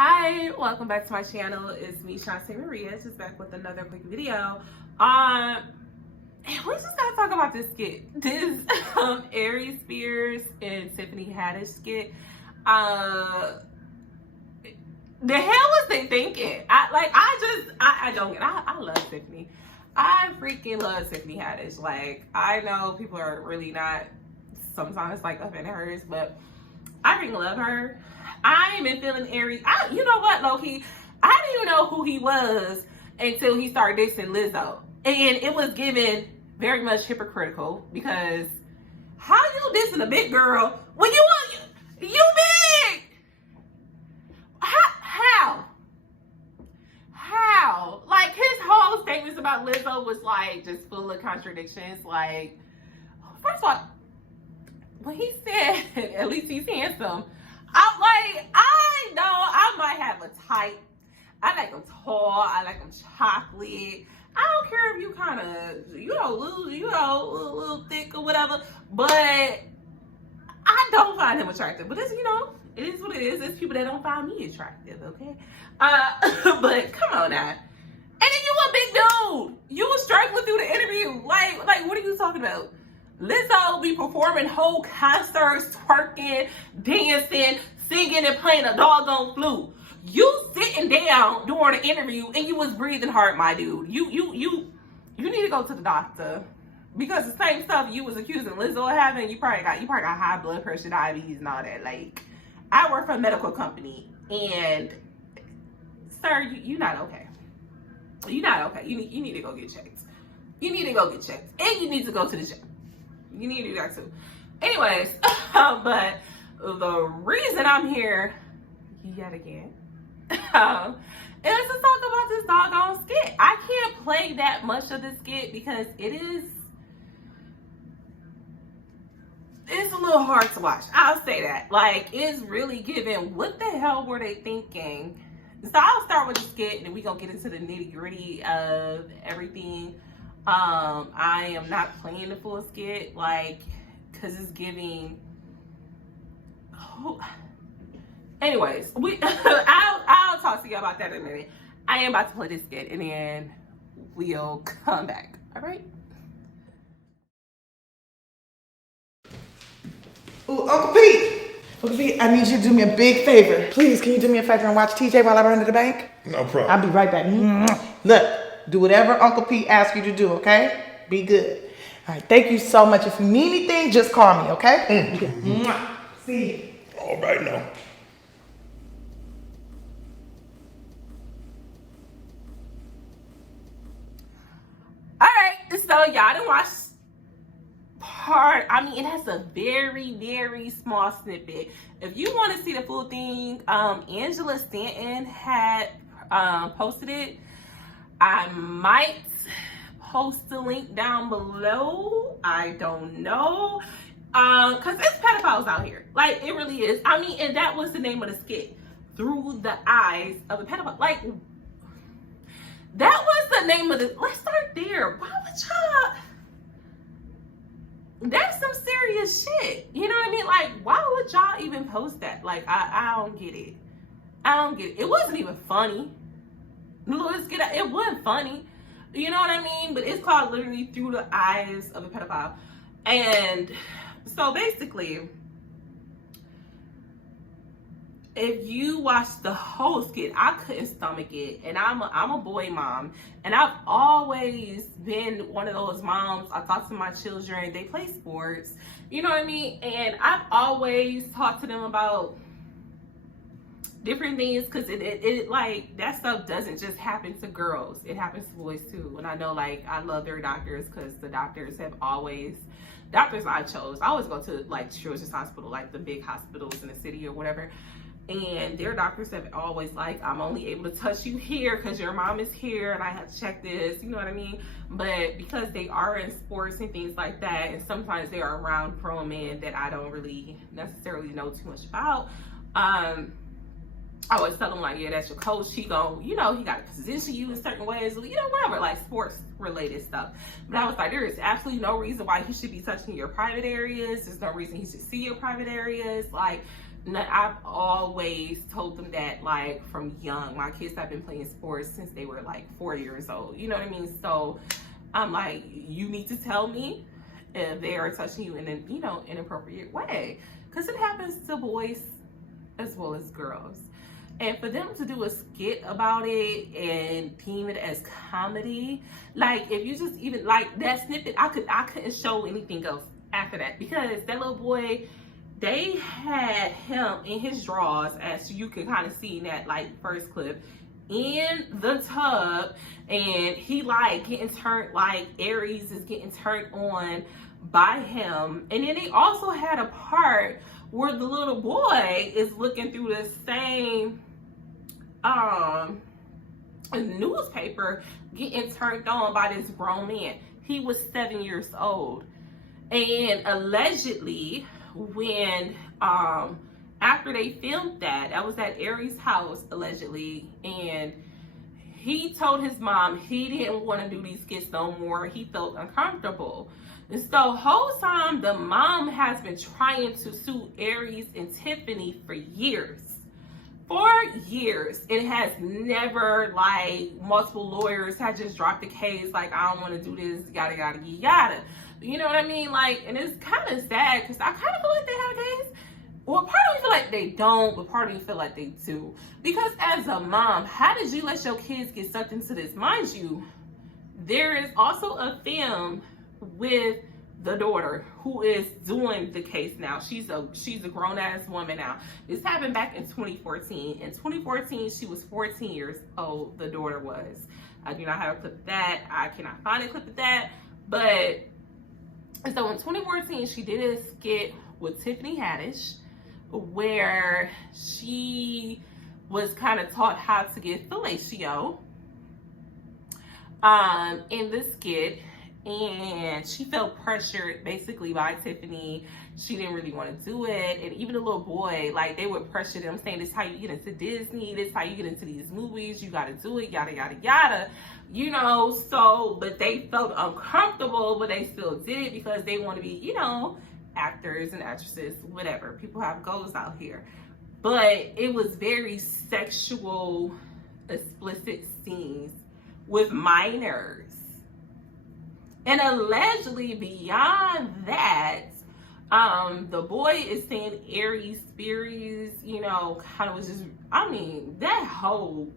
Hi, welcome back to my channel. It's me, Shantae Maria, just back with another quick video. And we just gotta talk about this skit. This Aries Spears and Tiffany Haddish skit. The hell was they thinking? I don't get it. I love Tiffany. I freaking love Tiffany Haddish. Like, I know people are really not sometimes like up in hers, but I freaking love her. I ain't been feeling Aries. You know what, low-key? I didn't even know who he was until he started dissing Lizzo. And it was given very much hypocritical because how you dissing a big girl when you big? How? Like, his whole statements about Lizzo was like just full of contradictions. Like, first of all, when he said at least he's handsome, I'm like, I know I might have a type. I like them tall. I like them chocolate. I don't care if you kind of, a little thick or whatever. But I don't find him attractive. But it's, it is what it is. There's people that don't find me attractive, okay? But come on now. And then you a big dude. You was struggling through the interview. Like, what are you talking about? Lizzo be performing whole concerts, twerking, dancing, singing, and playing a doggone flute. You sitting down during the interview and you was breathing hard, my dude. You need to go to the doctor because the same stuff you was accusing Lizzo of having, you probably got high blood pressure, diabetes, and all that. Like, I work for a medical company, and sir, you're not okay. You're not okay. You need to go get checked. You need to go get checked, and you need to go to the gym. You need to do that too. Anyways, but the reason I'm here yet again is to talk about this doggone skit. I can't play that much of the skit because it's a little hard to watch. I'll say that. Like, it's really giving, what the hell were they thinking? So I'll start with the skit and then we gonna get into the nitty gritty of everything. I am not playing the full skit, like, cause it's giving. Anyways, I'll talk to you about that in a minute. I am about to play this skit and then we'll come back. All right. Ooh, Uncle Pete, I need you to do me a big favor. Please, can you do me a favor and watch TJ while I run to the bank? No problem. I'll be right back. Look. Do whatever Uncle Pete asks you to do, okay? Be good. All right, thank you so much. If you need anything, just call me, okay? See you. All right now. All right, so y'all done watch part. I mean, it has a very, very small snippet. If you want to see the full thing, Angela Stanton had posted it. I might post the link down below. I don't know. Because it's pedophiles out here. Like, it really is. I mean, and that was the name of the skit. Through the eyes of a pedophile. Like, that was the name of the... Let's start there. Why would y'all... That's some serious shit. You know what I mean? Like, why would y'all even post that? Like, I don't get it. I don't get it. It wasn't even funny. It wasn't funny, you know what I mean? But it's called literally Through the Eyes of a Pedophile. And so basically, if you watch the whole skit, I couldn't stomach it. And I'm a boy mom, and I've always been one of those moms. I talk to my children, they play sports, you know what I mean? And I've always talked to them about different things, because it like, that stuff doesn't just happen to girls, it happens to boys too. And I know, like, I love their doctors, because the doctors I chose, I always go to like Children's Hospital, like the big hospitals in the city or whatever, and their doctors have always like, I'm only able to touch you here because your mom is here and I have to check this, you know what I mean? But because they are in sports and things like that, and sometimes they are around grown men that I don't really necessarily know too much about, I always tell them, like, yeah, that's your coach. He gon', he got to position you in certain ways, whatever, like sports related stuff. But I was like, there is absolutely no reason why he should be touching your private areas. There's no reason he should see your private areas. Like, I've always told them that, like, from young. My kids have been playing sports since they were like 4 years old. You know what I mean? So I'm like, you need to tell me if they are touching you in an, you know, inappropriate way, because it happens to boys as well as girls. And for them to do a skit about it and deem it as comedy, like, if you just even like that snippet, I couldn't show anything else after that, because that little boy, they had him in his drawers, as you can kind of see in that like first clip, in the tub, and he like getting turned, like Aries is getting turned on by him. And then they also had a part where the little boy is looking through the same newspaper, getting turned on by this grown man. He was 7 years old. And allegedly, when after they filmed that was at Aries' house, allegedly, and he told his mom he didn't want to do these skits no more. He felt uncomfortable. And so the whole time, the mom has been trying to sue Aries and Tiffany for years. For years. It has never, like, multiple lawyers had just dropped the case, like, I don't want to do this, yada, yada, yada. You know what I mean? Like, and it's kind of sad, because I kind of feel like they have a case. Well, part of me feel like they don't, but part of me feel like they do. Because as a mom, how did you let your kids get sucked into this? Mind you, there is also a film with the daughter who is doing the case now. She's a grown-ass woman now. This happened back in 2014. In 2014, she was 14 years old, the daughter was. I do not have a clip of that. I cannot find a clip of that. But, so in 2014, she did a skit with Tiffany Haddish, where she was kind of taught how to get fellatio in the skit, and she felt pressured basically by Tiffany. She didn't really want to do it, and even the little boy, like, they would pressure them, saying, this is how you get into Disney, this is how you get into these movies, you got to do it, yada yada yada, you know. So, but they felt uncomfortable, but they still did it because they want to be, you know, actors and actresses, whatever. People have goals out here. But it was very sexual, explicit scenes with minors. And allegedly, beyond that, the boy is saying Aries, you know, kind of was just, I mean, that whole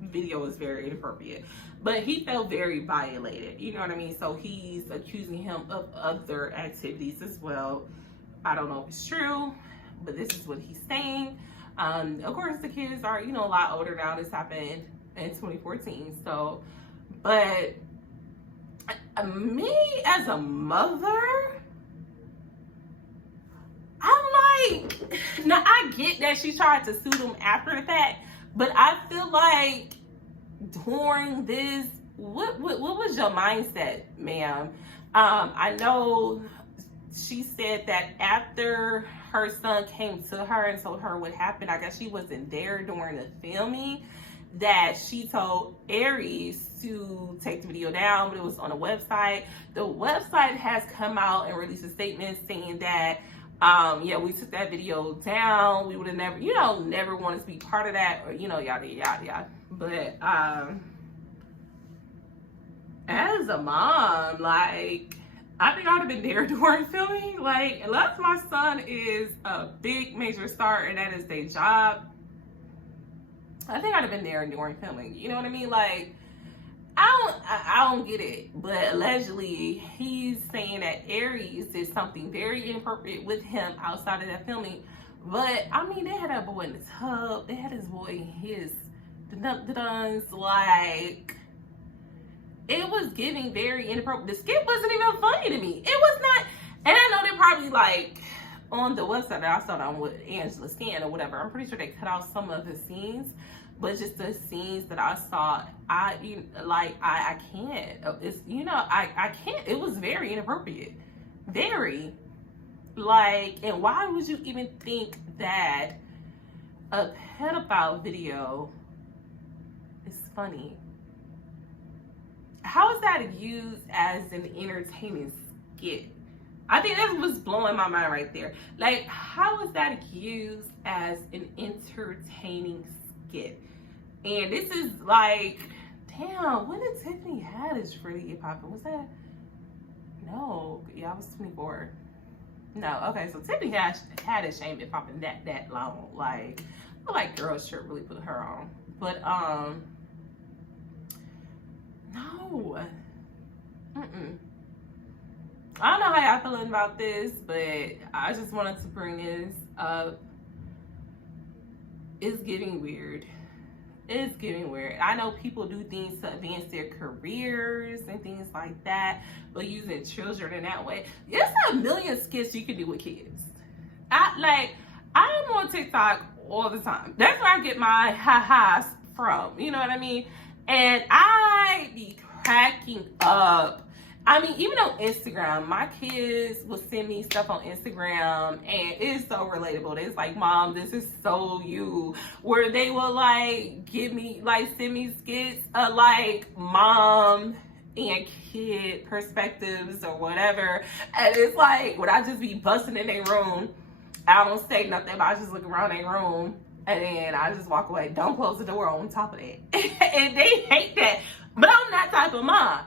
video was very inappropriate. But he felt very violated, you know what I mean? So he's accusing him of other activities as well. I don't know if it's true, but this is what he's saying. Of course, the kids are, you know, a lot older now. This happened in 2014. So, but me as a mother, I'm like, now I get that she tried to sue them after the fact, but I feel like during this, what was your mindset, ma'am? I know she said that after her son came to her and told her what happened, I guess she wasn't there during the filming, that she told Aries to take the video down, but it was on a website. The website has come out and released a statement saying that, yeah, we took that video down. We would have never, you know, never wanted to be part of that, or, you know, yada, yada, yada. But, as a mom, like, I think I would have been there during filming. Like, unless my son is a big major star and that is their job, I think I'd have been there during filming. You know what I mean? Like, I don't get it. But allegedly, he's saying that Aries did something very inappropriate with him outside of that filming. But, I mean, they had that boy in the tub. They had his boy in his duns. Like, it was giving very inappropriate. The skit wasn't even funny to me. It was not. And I know they probably, like, on the website that I saw on with Angela Scan or whatever, I'm pretty sure they cut out some of the scenes. But just the scenes that I saw, I can't. It's, you know, I can't. It was very inappropriate. Very. Like, and why would you even think that a pedophile video is funny? How is that used as an entertaining skit? I think that was blowing my mind right there. Like, how is that used as an entertaining skit? And this is like, damn, when did Tiffany Haddish really get popping? Was that? No, yeah, I was 24. No, okay, so Tiffany Haddish ain't been popping that long. Like, I feel like girls should really put her on. But, no. I don't know how y'all feeling about this, but I just wanted to bring this up. It's getting weird. It's getting weird. I know people do things to advance their careers and things like that, but using children in that way. There's a million skits you can do with kids. I'm on TikTok all the time. That's where I get my ha-has from. You know what I mean? And I be cracking up. I mean, even on Instagram, my kids will send me stuff on Instagram, and it's so relatable. It's like, Mom, this is so you. Where they will, like, give me, like, send me skits of, like, mom and kid perspectives or whatever. And it's like, when I just be busting in their room, I don't say nothing, but I just look around their room, and then I just walk away. Don't close the door on top of that. And they hate that. But I'm that type of mom.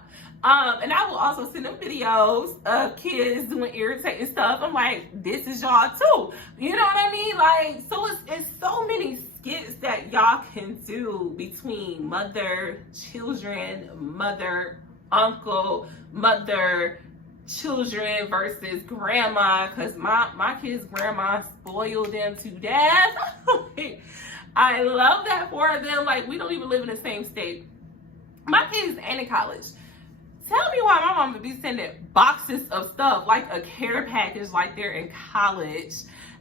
And I will also send them videos of kids doing irritating stuff. I'm like, this is y'all too. You know what I mean? Like, so it's so many skits that y'all can do between mother, children, mother, uncle, mother, children versus grandma. Because my kids' grandma spoiled them to death. I love that for them. Like, we don't even live in the same state. My kids ain't in college. Tell me why my mom would be sending boxes of stuff, like a care package, like they're in college,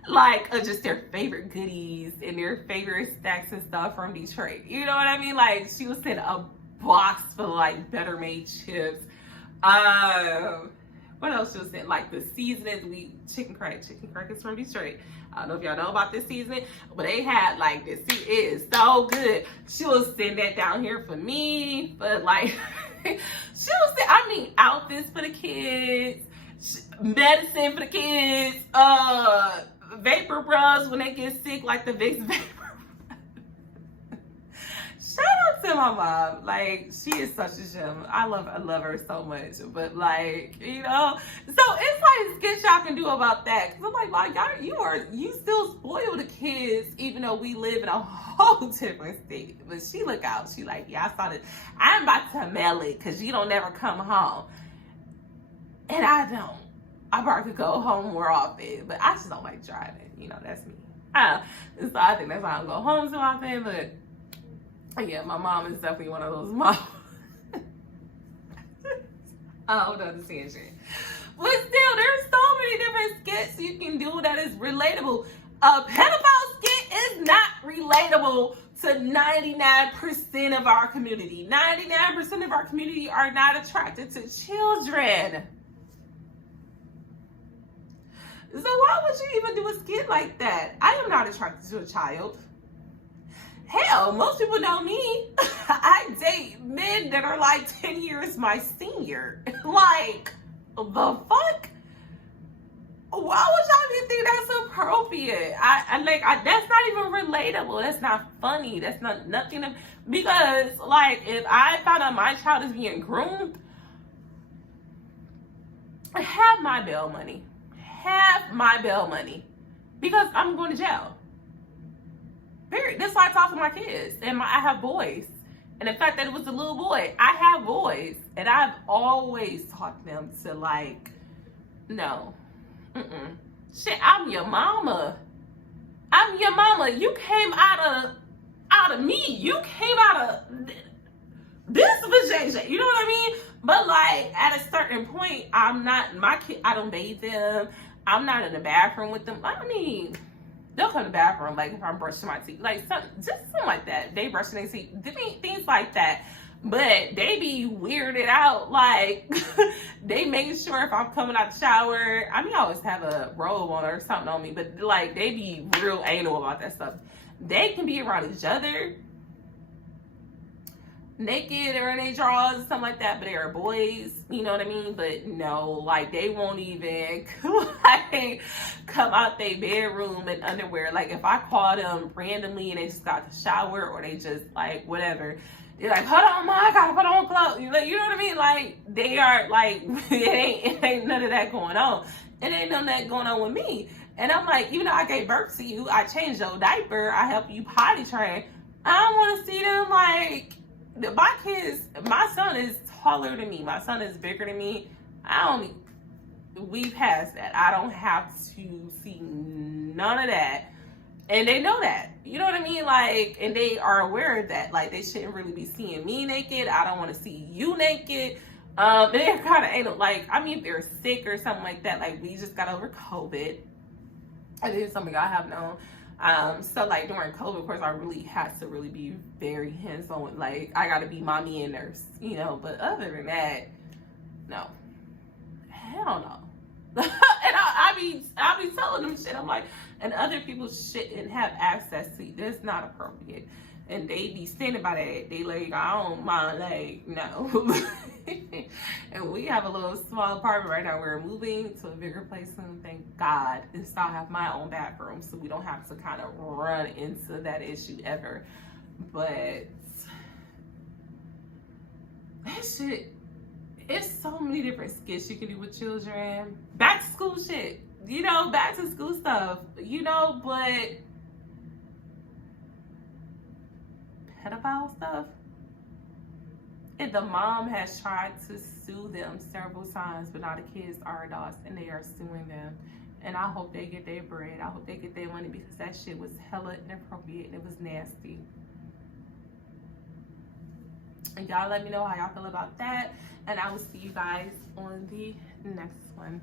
like just their favorite goodies and their favorite snacks and stuff from Detroit. You know what I mean? Like, she would send a box full of, like, Better Made chips. What else she was sending? Like the seasonings, chicken crackers from Detroit. I don't know if y'all know about this seasoning, but they had, like, this. It is so good. She will send that down here for me, but, like, she will send, I mean, outfits for the kids, medicine for the kids, vapor rubs when they get sick, like the Vicks vapor. Shout out to my mom. Like, she is such a gem. I love her so much. But, like, you know, so it's like skits y'all can do about that. Cause I'm like, you still spoil the kids, even though we live in a whole different state. But she look out. She like, yeah, I saw this. I'm about to mail it because you don't never come home. And I don't. I probably could go home more often, but I just don't like driving. You know, that's me. So I think that's why I don't go home so often, but yeah, my mom is definitely one of those moms. I don't understand shit. But still, there's so many different skits you can do that is relatable. A pedophile skit is not relatable to 99% of our community. 99% of our community are not attracted to children. So why would you even do a skit like that? I am not attracted to a child. Hell, most people know me. I date men that are like 10 years my senior. Like, the fuck? Why would y'all even think that's appropriate? That's not even relatable. That's not funny. That's not nothing. Because, like, if I found out my child is being groomed, have my bail money. Have my bail money. Because I'm going to jail. Period. That's why I talk to my kids. And I have boys. And the fact that it was a little boy, I have boys. And I've always taught them to, like, no. Shit, I'm your mama. I'm your mama. You came out of me. You came out of this vajayjay. You know what I mean? But, like, at a certain point, I'm not, my kid, I don't bathe them. I'm not in the bathroom with them. I mean, they'll come to the bathroom, like, if I'm brushing my teeth. Like, something like that. They brushing their teeth. Things like that. But they be weirded out. Like, they making sure if I'm coming out the shower. I mean, I always have a robe on or something on me. But, like, they be real anal about that stuff. They can be around each other. naked or in their drawers or something like that, but they are boys, you know what I mean? But no, like they won't even like come out their bedroom in underwear. Like if I call them randomly and they just got the shower or they just like whatever, they're like, hold on, ma, I gotta put on clothes. You know what I mean? Like they are like it ain't none of that going on. It ain't none of that going on with me. And I'm like, even though I gave birth to you, I changed your diaper, I help you potty train. I don't want to see them like. My kids, my son is taller than me. My son is bigger than me. We passed that. I don't have to see none of that. And they know that. You know what I mean? Like, and they are aware of that. Like, they shouldn't really be seeing me naked. I don't want to see you naked. They're kind of ain't like, I mean, if they're sick or something like that, like, we just got over COVID. I did something I have known. So like during COVID, of course, I really had to really be very hands-on. Like I gotta be mommy and nurse, you know, but other than that, no, hell no. And I be telling them shit. I'm like, and other people shouldn't have access to you. That's not appropriate. And they be standing by that. They like, I don't mind, like, no. And we have a little small apartment right now. We're moving to a bigger place soon, thank God. And so I have my own bathroom, so we don't have to kind of run into that issue ever. But that shit, it's so many different skits you can do with children. Back to school shit, you know, back to school stuff, you know, but pedophile stuff. And the mom has tried to sue them several times, but now the kids are adults and they are suing them. And I hope they get their bread. I hope they get their money because that shit was hella inappropriate and it was nasty. And y'all let me know how y'all feel about that. And I will see you guys on the next one.